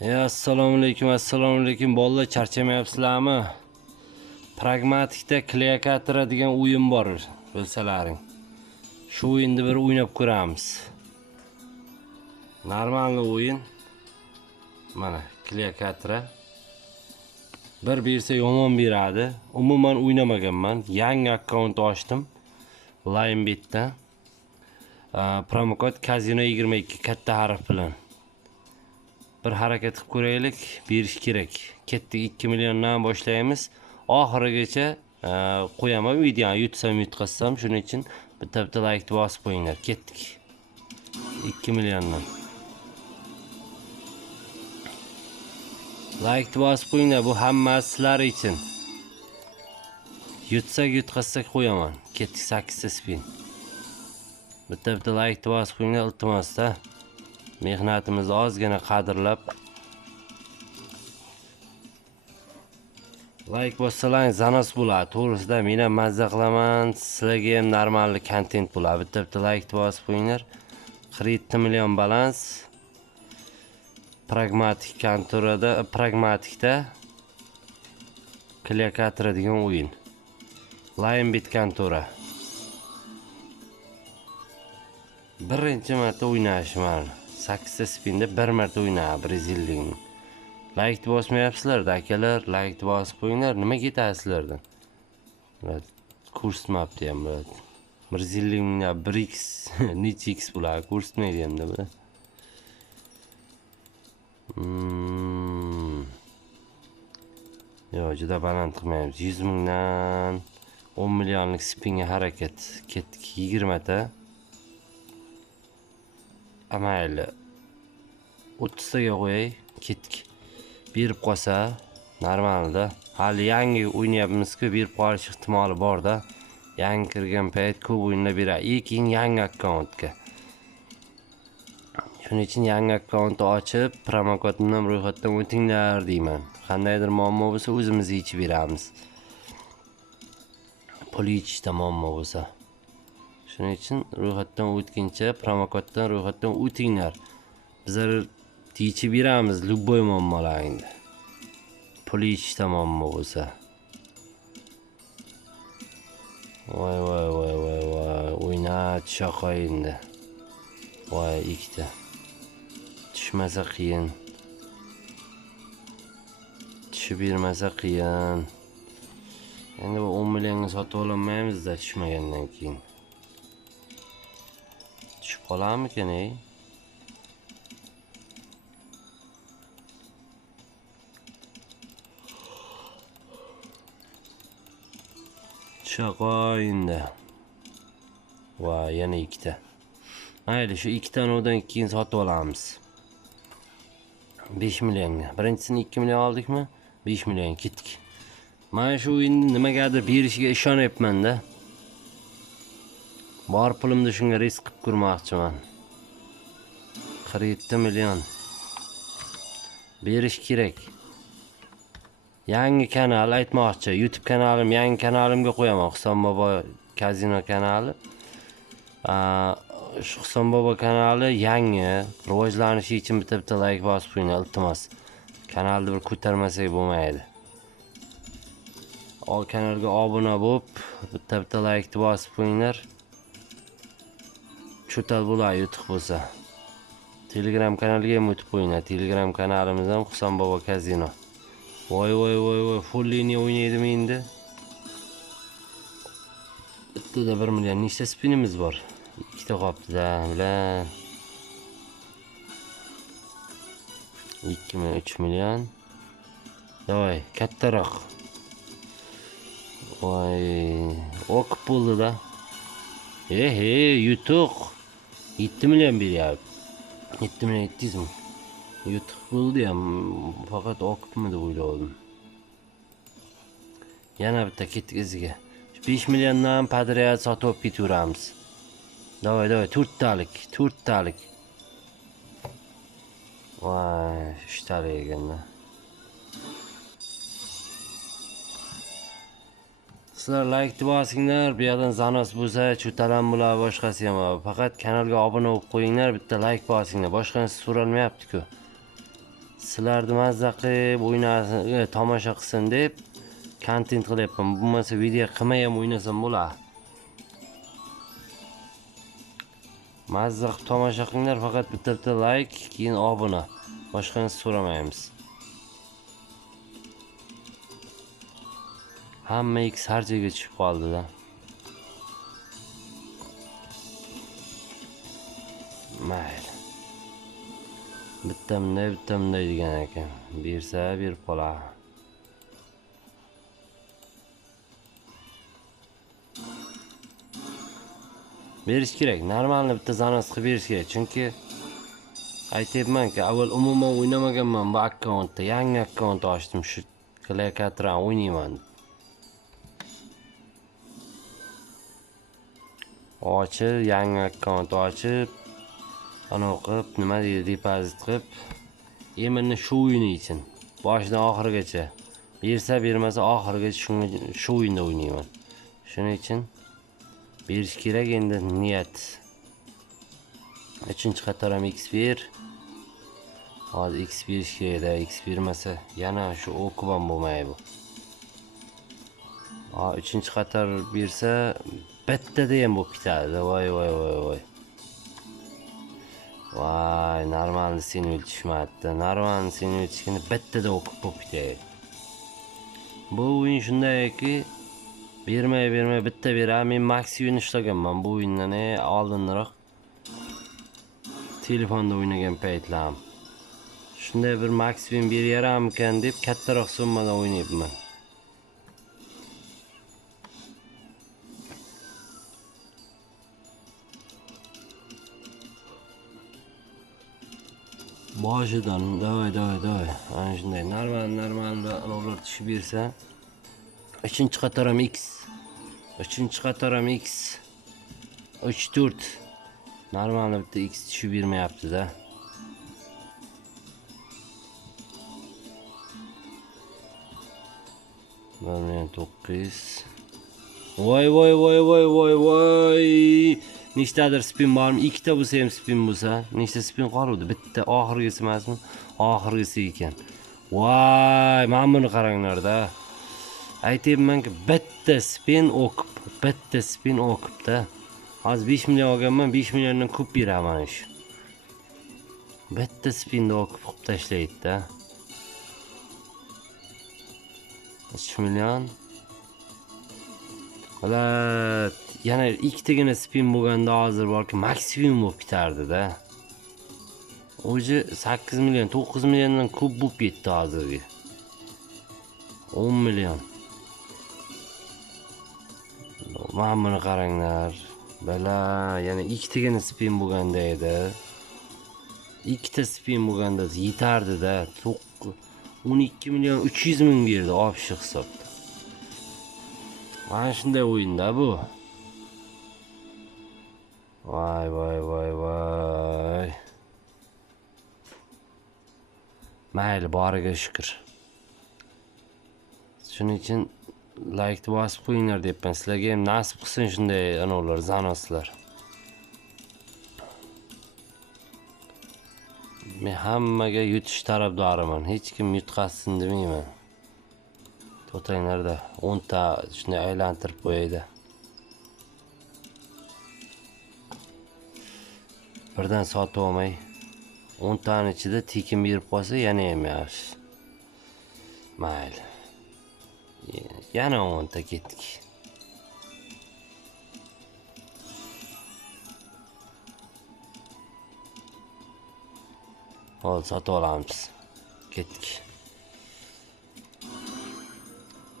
Assalomu alaykum bolalar, charchamayapsizlarmi? Pragmatikda Kleopatra degan o'yin bor, bilsalaring. Shu o'yinni bir o'ynab ko'ramiz. Normal o'yin. Mana Kleopatra. Bir bersa yomon beradi. Umuman o'ynamaganman. Yangi akkaunt ochdim. Linebetda. Promokod Casino 22 katta harf bilan. Bir harakat qilib ko'raylik, berish kerak. Ketdik 2 milliondan boshlaymiz. Oxirigacha qo'yaman videoni, yutsam yutqazsam, shuning uchun bitta like bosib qo'yinglar. Ketdik. 2 milliondan. Like bosib qo'yinglar, bu hammasi sizlar uchun. Yutsak yutqazsak qo'yaman. Ketdik 8 ta spin. Bitta like bosib qo'yinglar, iltimos-da. Mehnatimizni ozgina qadrlab like bossalang zanos bo'ladi. To'g'risida men ham mazza qilaman, sizlarga ham normal kontent bo'ladi. Bitta like bosib qo'yinglar. 47 million balans. Pragmatikda Kleopatra degan o'yin. Linebet kontora. Birinchi marta o'ynashman. 8 ta spinda bir marta o'ynadi Braziliyani. Like bosmayapsizlar, akalar, like bosib qo'yinglar. Nima ketasizlardan? Kurs mapti ham bo'ladi. Braziliyani 1x, necha x bo'ladi? Kurs nima deyapti bu? Yo'q, juda baland qilmaymiz. 100 mingdan 10 millionlik spinga harakat. Ketdik 20 ta. Amayli 30 taga qo'yay, ketdik. Berib qolsa normalda. Hali yangi o'ynayapmiz-ku, berib qolish ehtimoli bor-da. Yangi kirgan payt ko'p o'yinlar beradi. Yangi akkauntga. Shuning uchun yangi akkaunt ochib, promokodimdan ro'yxatdan o'tinglar deyman. Qandaydir muammo bo'lsa, o'zimiz yechib beramiz. Pul yechishda muammo bo'lsa. Shuning uchun ro'yxatdan o'tguncha promokoddan ro'yxatdan o'tinglar. Bizlar yechib beramiz любой muammolaringni. Pul yechishda muammo bo'lsa. Voy, o'yna tusha endi. Voy, ikkita. Tushmasa qiyin. Tushib bermasa qiyin. Endi bu 10 millionga sotib ololmaymiz-da tushmagandan keyin. Tushib qolarmikan, ey? Shaqoyinda. Va, yana ikkita. Mayli, shu ikkitani o'dan keyin sotib olamiz. 5 millionga. Birinchisini 2 million oldikmi? 5 million ketdik. Men shu o'yinni nimagadir berishiga ishonyapman-da. Bor pulimni shunga risk qilib ko'rmoqchiman. 47 million. Berish kerak. Yangi kanal aytmoqchi. YouTube kanalim, yangi kanalimga qo'yaman. Husan Bobo Casino kanali. Shu Husan Bobo kanali yangi, rivojlanishi uchun bitta like bosib qo'ying, iltimos. Kanalni bir ko'tarmasak bo'lmaydi. Kanalga obuna bo'lib, bitta like bosib qo'yinglar. Cho'tal bo'ladi YouTube bo'lsa. Telegram kanaliga ham o'tib qo'yinglar. Telegram kanalimiz ham Husan Bobo Casino. Voy, full liniya o'ynaydimi endi? Bittada 1 million nechta spinimiz bor? Ikkita qolibdi-da, bilan 2 million, 3 million. Voy, kattaroq. Voy, ok bo'ldi-da. Yutuq. 7 million beryapti. 7 million 700 ming. Yutuq bo'ldi ham, faqat oqibmi deb o'yladim. Yana bitta ketdik iziga. 5 milliondan padriyat sotib olib ketaveramiz. Davay, 4 talik. Voy, 3 talik ekanda. Sizlar like bosinglar, bu yerdan zanos bo'lsa, cho'talan bo'lar, boshqasi ham bor. Faqat kanalga obuna bo'lib qo'yinglar, bitta like bosinglar. Boshqa narsa so'ralmayapti-ku. sizlarni mazza qilib o'ynasin, tomosha qilsin deb kontent qilyapman. Bo'lmasa video qilmay ham o'ynasam bo'ladi. Mazza qilib tomosha qilinglar, faqat bitta like, keyin obuna. Boshqani so'ramaymiz. Hamma X har joyga tushib qoldi-da. Mayli. Bitta bunday degan ekan. Bersa berib qoladi. Berish kerak. Normalni bitta zanos qilib berish kerak. Chunki aytayapman-ki, avval umuman o'ynamaganman bu akkauntda. Yangi akkaunt ochdim, shu Claykatran o'ynayman. Ochib, yangi akkaunt ochib, ana qilib, nima deydi, depozit qilib, eminni shu o'yin uchun boshidan oxirigacha bersa, bermasa oxirigacha shu o'yinda o'ynayman. Shuning uchun berish kerak endi niyat. 3-qator ham X ber. Hozir X berish kerak-da, X bermasa yana shu o'qiban bo'lmaydi bu. 3-qator bersa bittada ham bo'lib ketadi. Voy. Voy, normalni seni tushmadi. Normalni seni tushgani bittada o'qib bo'lib ketadi. Bu o'yin shundayki, bermay bitta beraman. Men Maxi'ni ishlaganman bu o'yindan oldinroq. Telefonda o'ynagan paytlarim. Shunday bir Maxi'ni beraramkan deb kattaroq summadan o'ynayapman. Boshidan davay. Ana shunday normal ular tushib bersa, 3-qator ham X. 3-qator ham X. 3-4. Normalni bitta X tushib bermayapti-da. Mana 9. Voy. Nechtadir spin bormi? 2 ta bo'lsa ham spin bo'lsa, nechta spin qoldi? Bitta oxirgisi emasmi? Oxirgisi ekan. Voy, mana buni qaranglar-da. Aytayapman-ki, bitta spin o'qib-da. Hozir 5 million olganman, 5 milliondan ko'p beraman shu. Bitta spinni o'qib qilib tashlaydi-da. 3 million. Xo'p, yana ikkitagina spin bo'lganda hozir borki maksimum bo'lib ketardi-da. O'zi 8 million, 9 milliondan ko'p bo'lib ketdi hozirgi. 10 million. Mana buni qaranglar. Bala, yana ikkitagina spin bo'lganda edi. Ikkita spin bo'lganda yetardi-da. 12 million 300 ming berdi opshi hisobda. Mana shunday o'yinda bu. Voy. Mayli, boriga shukr. Shuning uchun like bosib qo'yinglar debman. Sizlarga ham nasib qilsin shunday anovlar, zanoslar. Men hammaga yutish tarafdoriman. Hech kim yutqazsin demayman. To'tanglarda 10 ta shunday aylantirib qo'yaydi. Birdan sotib olmay 10 taning ichida tekin berib qolsa yana ham yaxshi. Mayli. Yana 10 ta ketdik. Hozir sotib olamiz. Ketdik.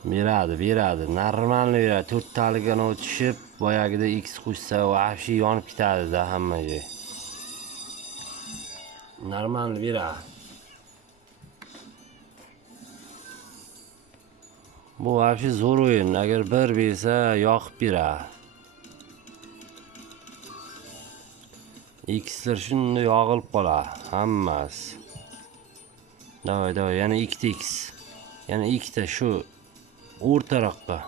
Beradi. Normalni beradi. 4 taligini tushib, boyagida X qo'shsa, vahshiy yonib ketadi-da hamma joy. Normalni beradi. Bu vahshiy zo'r o'yin. Agar bir bersa, yoqib beradi. X'lar shunday yog'ilib qoladi, hammasi. Davay, yana 2x. Yana 2 ta shu o'rtaroqqa.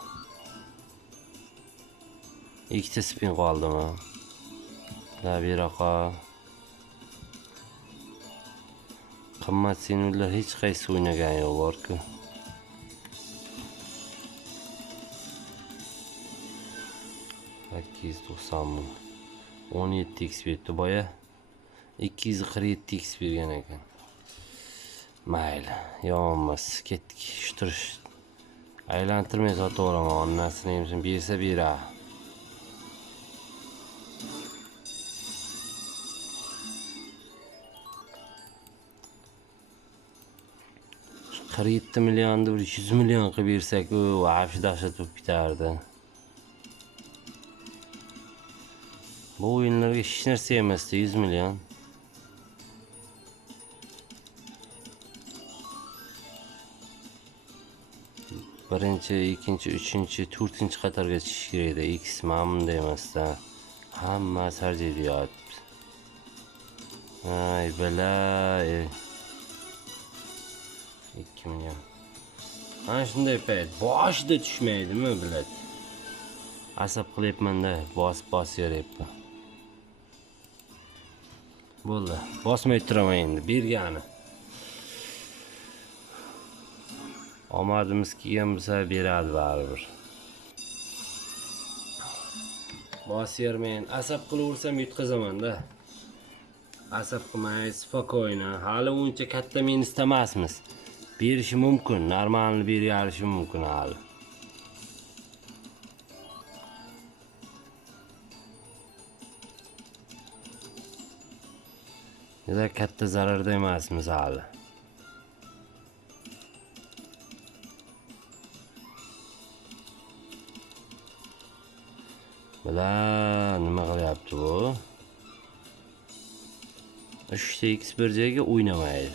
2 ta spin qoldimi? Da beraqa. Qimmat sinuvlar hech qaysi o'ynagan yo'q bor-ku. $890 17x berdi boya. 247x bergan ekan. Mayli, yomonmas. Ketdik. Shtirish. Aylantirmay sotib olaman. Onnasini ham bersa bera. $47 millionni 100 million qilib bersak, u afsh dahshat bo'lib ketardi. Bu o'yinlarga hech narsa emasdi, 100 million. Birinchi, ikkinchi, uchinchi, to'rtinchi qatorga chiqish kerak edi. X mamnunda emasda. Hamma sarjaydi yotibdi. Ay, balay. 2 million. Ana shunday payt boshida tushmaydimi, bilad. Asab qilyapman-da, bosib yoryapman. Bo'ldi, bosmay turaman endi, bergani. Omadimiz kelgan bo'lsa beradi baribir. Bosyermen, asab qilaversam yutqazaman-da. Asab qilmay, spokojno. Hali uncha katta minusda emasmiz. Berishi mumkin, normalni berishi mumkin hali. Juda katta zararda emasmiz hali. Bala, nima qilyapti bu? 3x bir joyga o'ynamaydi.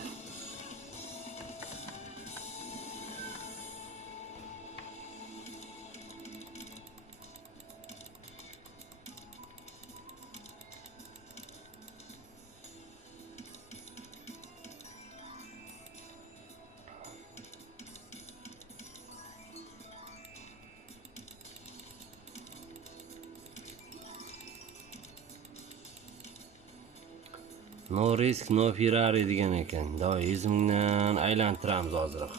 No risk, no Ferrari degan ekan. Davay 100 mingdan aylantiramiz hozir.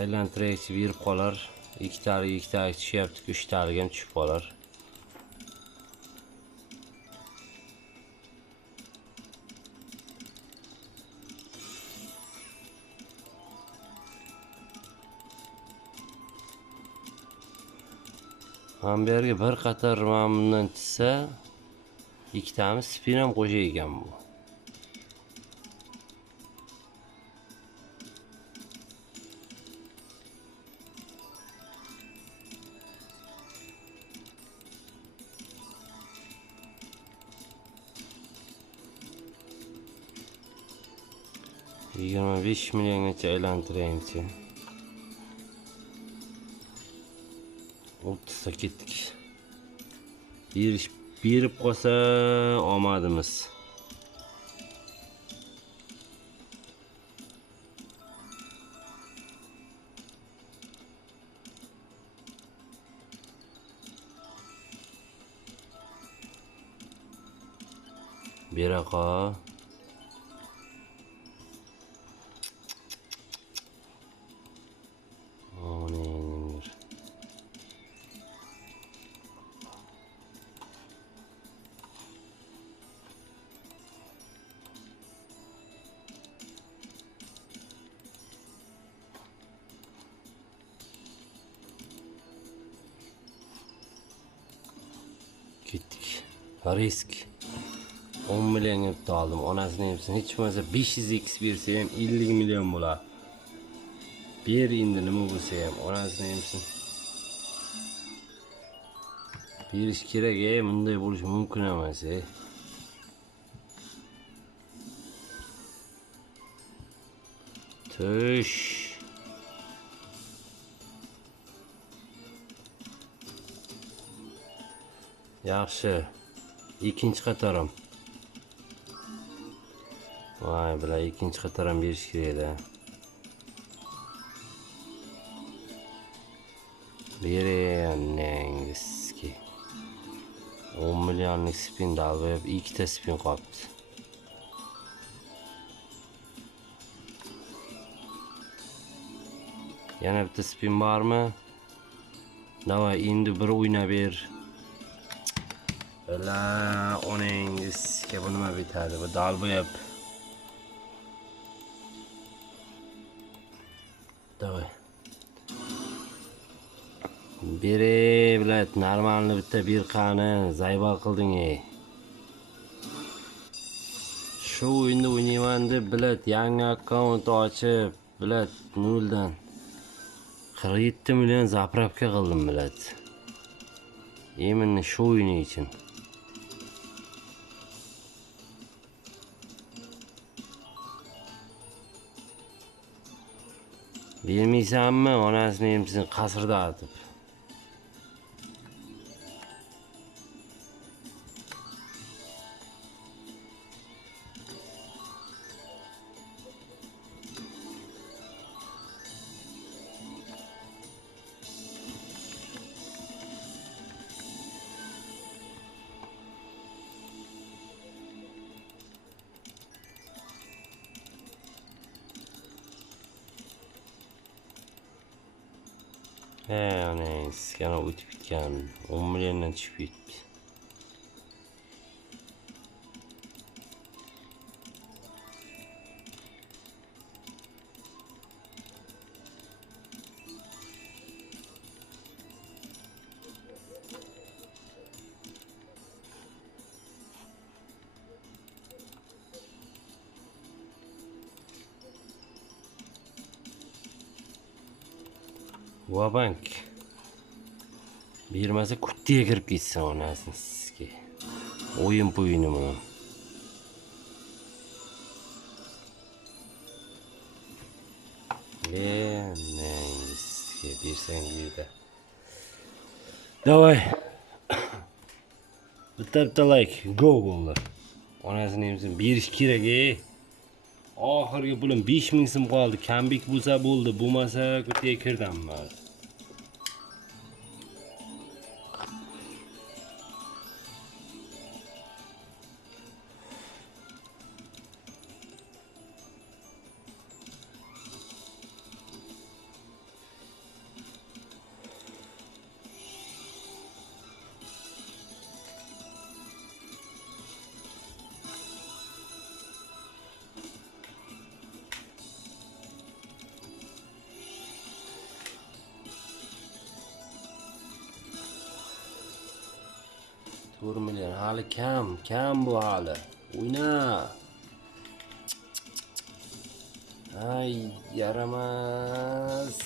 Aylantiraychi berib qolar. 2 talik tushyapti, 3 talik ham tushib qolar. Ham berga bir qator bundan tushsa, ikkitamiz spin ham qo'sha ekan bu. $25 milliongacha aylantiraychi. 30 ta ketdik. Berib qolsa omadimiz. Beraqa. Ketdik. Risk. 10 million yutib oldim. Onasini hepsini hech bo'lmasa 500x bersa ham 50 million bo'lar. Ber endi nima bo'lsa ham onasini hepsini berish kerak, bunday bo'lishi mumkin emas. Tush. Yaxshi. Ikkinchi qatorim. Voy, bular ikkinchi qatorim berish kerak-da. Berengiski. 10 millionlik spin dalib, ikkita spin qolibdi. Yana bitta spin bormi? Davay, endi bir o'ynab ber. La, onangizga bu nima bitadi? Bu dalboyab. Davay. Bere, bilat, normalni bitta bir qani, zaybal qilding ey. Shu o'yinda o'ynayman deb bilat, yangi akkaunt ochib, bilat, noldan 47 million zapravka qildim bilat. Eminni shu o'yini uchun. Bilmaysanmi, onasini emsin qasrda atib. Ana, yana o'tib ketgan. 10 milliondan tushib ketdi. Vabank. Bermasa kuttiga kirib ketsin onasini sizga. O'yin po'yini buni. Sizga bersang yerda. Davay. Bitta like, go bo'ldi. Onasini emsin berish kerak ey. Oxirgi pulim 5000 so'm qoldi. Kambek bo'lsa bo'ldi, bo'lmasa kuttiga kirdim men. Million hali kam bu hali. O'yna. Ay, yaramas.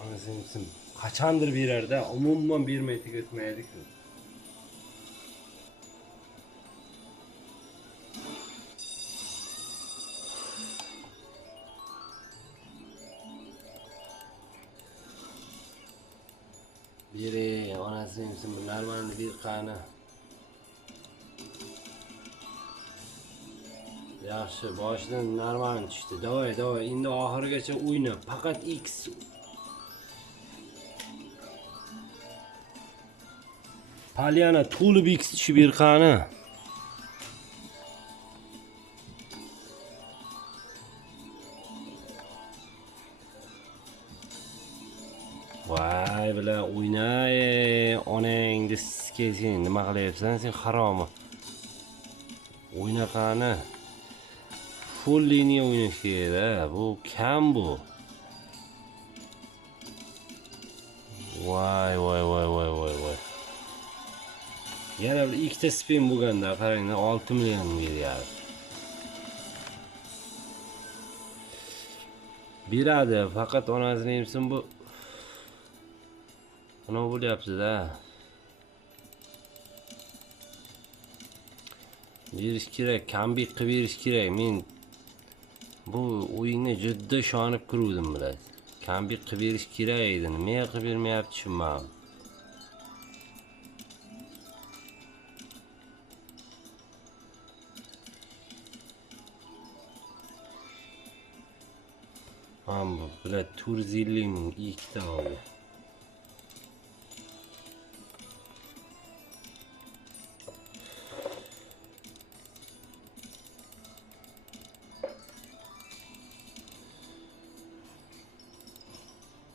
Anasını qachondir berarda, umuman bermay tugatmaydi-ku. Biri onasini emsin, normalni bir qani. Yaxshi, boshidan normal tushdi. Davay, endi oxirigacha o'yna. Faqat X. Palyana to'lib X tushib bir qani. Vay bilan o'ynay, onangni sen nima qilyapsan? Sen haromi. O'yna qani. Full liniya o'ynash kerak, bu kam bu. Vay. Yana bir ikkita spin bo'lganda, qarang, 6 million beryapti. Beradi, faqat onasini emsin bu. Nima bo'lyapti-da? Berish kerak, kambek qilib berish kerak. Men bu o'yinga juda ishonib kiruvdim bilan. Kambek qilib berish kerak edi. Nima qilib bermayapti tushunmadim. Ham bular 450 ming ikkita oldi.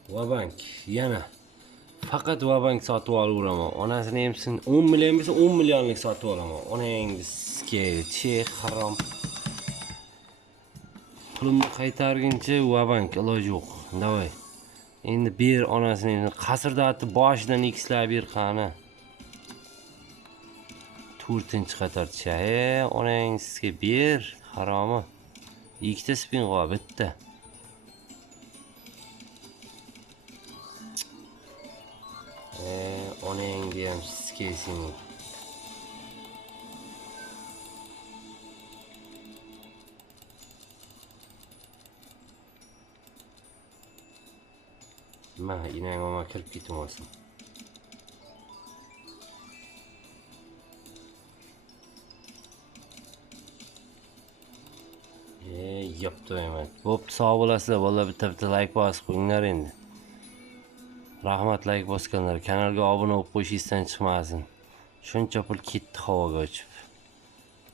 Vabank yana faqat Vabank sotib olaveraman. Onasini hamsin 10 million bo'lsa 10 millionlik sotib olaman. Onangizga che harom. Pulimni qaytarguncha Vabank iloji yo'q. Davay. Endi ber onasini qasrda atib boshidan xlar ber qani. 4-qatorcha. Onangizga ber haromi. Ikkita spin qo'y bitta. Onangga ham sizga Ma, inang mama kirib ketmoqsin. Yaptayman. Bo'pti, sog' bo'lasizlar. Vallahi bitta like bosib qo'yinglar endi. Rahmat like bosganlar. Kanalga obuna bo'lib qo'yish esdan chiqmasin. Shuncha pul ketdi havoga uchib.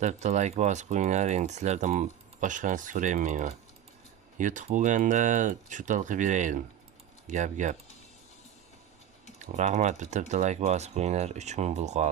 Bitta like bosib qo'yinglar. Endi sizlardan boshqa narsa so'rayman. YouTube bo'lganda chutal qilib beraydim. Gap. Rahmat, bitta like bosib qo'yinglar. 3000 pul qoldi.